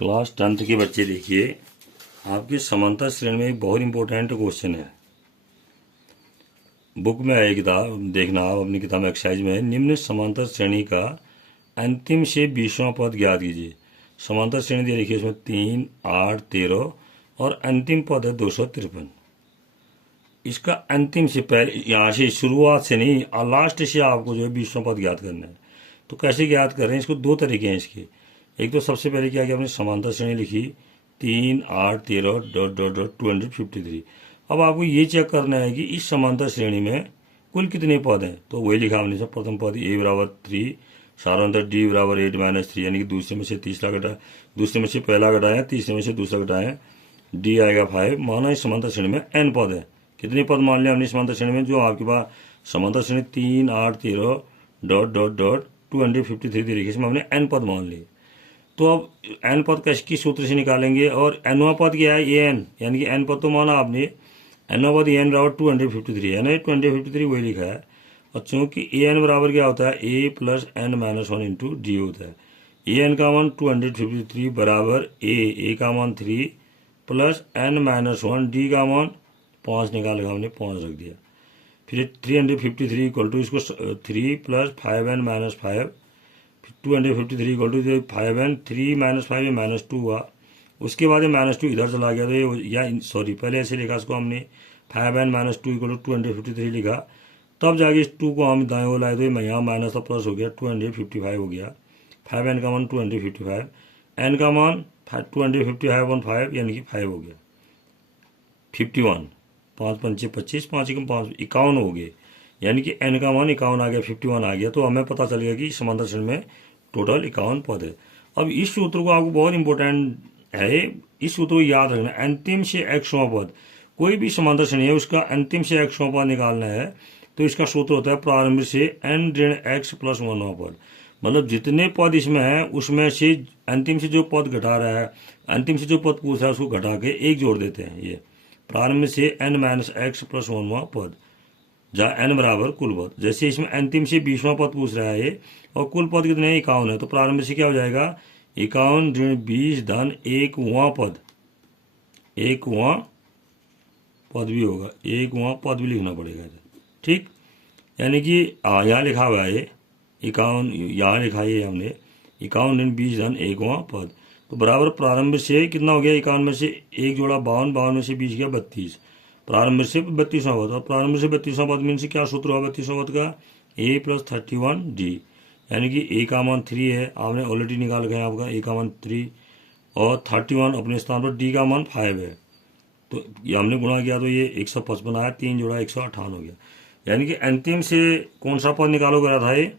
Class 10th के बच्चे देखिए, आपके समांतर श्रेणी में एक बहुत इंपॉर्टेंट क्वेश्चन है। बुक में है किताब, देखना आप अपनी किताब में एक्सरसाइज में है, निम्न समांतर श्रेणी का अंतिम से 20वां पद ज्ञात कीजिए। समांतर श्रेणी दिया, देखिए इसमें 3, 8, 13 और अंतिम पद है 253। इसका अंतिम से पहले यहाँ से शुरुआत से नहीं, लास्ट से आपको जो है 20वां पद ज्ञात करना है। तो कैसे ज्ञात कर रहे हैं, इसको दो तरीके हैं इसके। एक तो सबसे पहले क्या किया, आपने समांतर श्रेणी लिखी 3, 8, 13 डॉट डॉट डॉट 253। अब आपको ये चेक करना है कि इस समांतर श्रेणी में कुल कितने पद हैं। तो वही लिखा हमने, सब प्रथम पद a बराबर 3, सारांतर d बराबर 8 - 3, यानी कि दूसरे में से तीसरा घटा, दूसरे में से पहला घटाएं, तीसरे में से दूसरा घटाएं, d आएगा 5। माना इस समांतर श्रेणी में n पद है। कितने पद मान लिया हमने समांतर श्रेणी में, जो आपके पास समांतर श्रेणी 3, 8, 13 डॉट डॉट डॉट 253 दी रखी, इसमें हमने n पद मान लिए। तो अब n पद कैसे किस सूत्र से निकालेंगे, और nवां पद क्या है, an, यानी कि n पद तो माना आपने, nवां पद an बराबर 253 है ना, 253 वही लिखा है। और चूंकि an बराबर क्या होता है, a plus n minus 1 into D होता है। an का मान 253 बराबर a का मान 3 प्लस n माइनस 1, d का मान 5 निकालेगा हमने, 5 रख दिया। फिर 353 इक्वल टू इसको 3 plus 5n minus 5, 253 equal to 5n, 3 minus 5 minus 2 हुआ। उसके बाद -2 इधर चला गया, तो ये या सॉरी पहले ऐसे लिखा इसको हमने, 5n माइनस 2 इक्वल टू 253 लिखा। तब जाके इस 2 को हम दाएं ओर लाए, तो यहाँ माइनस का प्लस हो गया, 255 हो गया। 5n का मान 255, n का मान 255/5 यानी कि 5 हो गया। 51, 5 पंचे 25, 5 एकम 5, 51 हो गए, यानी कि n का मान 51 आ गया, 51 आ गया। तो हमें पता चल गया कि समांतर श्रेणी में टोटल 51 पद है। अब इस सूत्र को आपको बहुत इंपॉर्टेंट है, इस सूत्र को याद रखना। अंतिम से xवां पद, कोई भी समांतर श्रेणी है उसका अंतिम से xवां पद निकालना है, तो इसका सूत्र होता है प्रारंभ से n ऋण x प्लस 1वां पद। मतलब जितने पद इसमें है उसमें से अंतिम से जो पद घटा रहा है, अंतिम से जो पद पूछ रहा है उसको घटा के एक जोड़ देते हैं। ये प्रारंभ से n माइनस x प्लस 1वां पद, जहाँ n बराबर कुल पद। जैसे इसमें अंतिम से 20वां पद पूछ रहा है और कुल पद कितने हैं, 51 है, तो प्रारंभ से क्या हो जाएगा, 51 ऋण 20 धन 1वां पद, 1वां पद भी होगा, 1वां पद भी लिखना पड़ेगा। ठीक, यानी कि यहाँ लिखा हुआ है 51, यहाँ लिखा है हमने 51 ऋण 20 धन 1वां पद, तो बराबर प्रारंभ से कितना हो गया, 51 में से 1 जोड़ा 52, 52 में से 20 गया 32, प्रारंभ से 32वां पद। और प्रारंभ से 32वां पद मीन से क्या सूत्र हुआ 32वां पद का, a प्लस 31d, यानी कि a का मान 3 है, आपने ऑलरेडी निकाल गए आपका a का मान 3, और 31 अपने स्थान पर, d का मान 5 है, तो ये हमने गुणा किया तो ये 155 आया, 3 जोड़ा 158 हो गया। यानी कि अंतिम से कौन सा पद निकालो कर रहा था, ये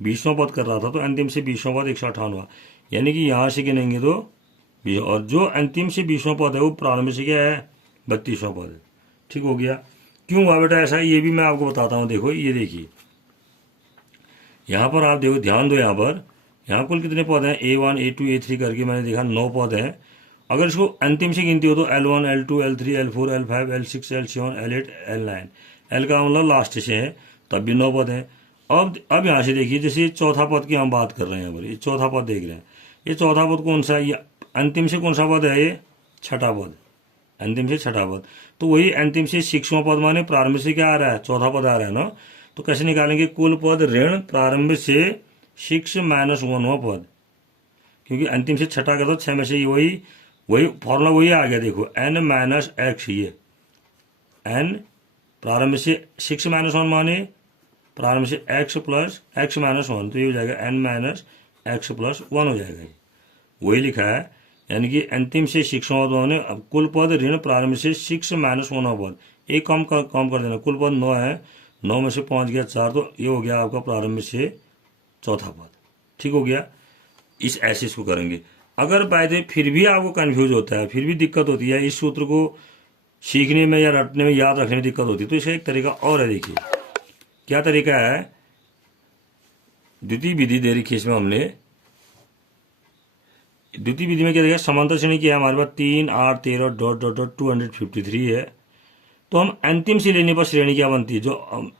20वां पद कर रहा था, तो अंतिम से 20वां पद 158 हुआ, यानी कि यहाँ से गिनेंगे तो, और जो अंतिम से 20वां पद है वो प्रारंभ से क्या है, 32वां पद है। ठीक हो गया। क्यों हुआ बेटा ऐसा, ये भी मैं आपको बताता हूँ। देखो ये देखिए, यहाँ पर आप देखो, ध्यान दो, यहाँ कुल कितने पद हैं, a1 a2 a3 करके मैंने देखा 9 पद हैं। अगर इसको अंतिम से गिनती हो तो L1 L2 L3 L4 L5 L6 L7 L8 L9, L का मतलब लास्ट से है, तब भी 9 पद हैं। अब यहाँ से देखिए, जैसे चौथा पद की हम बात कर रहे हैं, यहाँ पर ये चौथा पद देख रहे हैं, ये चौथा पद कौन सा है, ये अंतिम से कौन सा पद है, ये छठा पद, अंतिम से छठा पद। तो वही अंतिम से 6वां पद माने प्रारंभ से क्या आ रहा है, चौथा पद आ रहा है ना, तो कैसे निकालेंगे, कुल पद ऋण प्रारंभ से 6 माइनस 1वां पद, क्योंकि अंतिम से छठा का तो 6 में से वही फॉर्मूला वही आ गया। देखो n माइनस एक्स, ये n प्रारंभ से 6 माइनस 1 माने प्रारंभ से x प्लस x माइनस 1, तो ये हो जाएगा n माइनस एक्स प्लस 1 हो जाएगा, वही लिखा है। यानी कि अंतिम से 6वां पद माने, अब कुल पद ऋण प्रारंभ से 6 माइनस 1वां पद, एक कम कर देना, कुल पद 9 है, 9 में से 5 गया 4, तो ये हो गया आपका प्रारंभ से चौथा पद। ठीक हो गया, इस ऐसे इसको करेंगे। अगर बाय द फिर भी आपको कंफ्यूज होता है, फिर भी दिक्कत होती है, इस सूत्र को सीखने में या रटने में, याद रखने में दिक्कत होती है, तो इसका एक तरीका और है। देखिए क्या तरीका है, द्वितीय विधि दे रखी है इसमें हमने। द्वितीय विधि में क्या देखा, समांतर श्रेणी की है हमारे पास 3, 8, 13 डॉट डॉट डॉट 253 है, तो हम अंतिम से लेने पर श्रेणी क्या बनती है, जो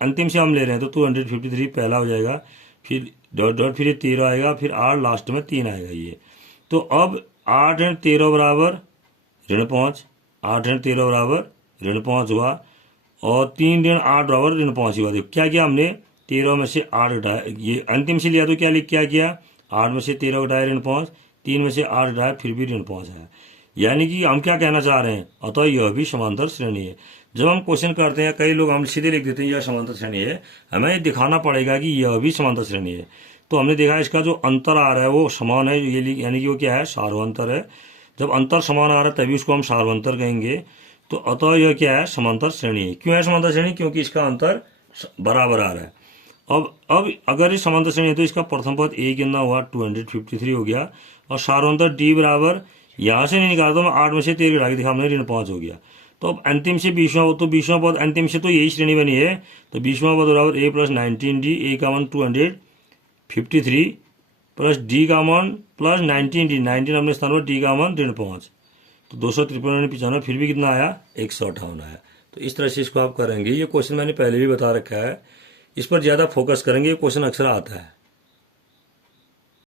अंतिम से हम ले रहे हैं, तो 253 पहला हो जाएगा, फिर डॉट डॉट, फिर ये 13 आएगा, फिर 8 लास्ट में 3 आएगा ये। तो अब 8 ऋण 13 बराबर ऋण 5, 8 ऋण 13 बराबर ऋण 5 हुआ, और 3 ऋण 8 बराबर ऋण 5 हुआ। देखो क्या किया हमने, 13 में से 8 घटाया, ये अंतिम से लिया तो क्या किया 8 में से 13 घटाया ऋण 5, 3 में से 8 घटाया फिर भी ऋण 5 है। यानी कि हम क्या कहना चाह रहे हैं, अतः यह भी समांतर श्रेणी है। जब हम क्वेश्चन करते हैं, कई लोग हम सीधे लिख देते हैं यह समांतर श्रेणी है, हमें दिखाना पड़ेगा कि यह भी समांतर श्रेणी है। तो हमने देखा इसका जो अंतर आ रहा है वो समान है, ये यानी कि वो क्या है, सार्वंतर है। जब अंतर समान आ रहा है तभी उसको हम सार्वंतर कहेंगे। तो अतः यह क्या है, समांतर श्रेणी है। क्यों है समांतर श्रेणी, क्योंकि इसका अंतर बराबर आ रहा है। अब अगर इस समांतर श्रेणी है तो इसका प्रथम पद a कितना हुआ 253 हो गया, और सार्वंतर d बराबर यहाँ से नहीं निकाला तो मैं 8 में से 13 घटा के दिखा, हमने ऋण 5 हो गया। तो अब अंतिम से 20वां, तो 20वां पद अंतिम से तो यही श्रेणी बनी है, तो 20वां पद बराबर a प्लस 19d, a का मान 253 प्लस d का मान प्लस 19d, 19 अपने स्थान पर, d का मान ऋण 5, तो 253 फिर भी कितना आया 158 आया। तो इस तरह से इसको आप करेंगे। ये क्वेश्चन मैंने पहले भी बता रखा है, इस पर ज़्यादा फोकस करेंगे, ये क्वेश्चन अक्सर आता है।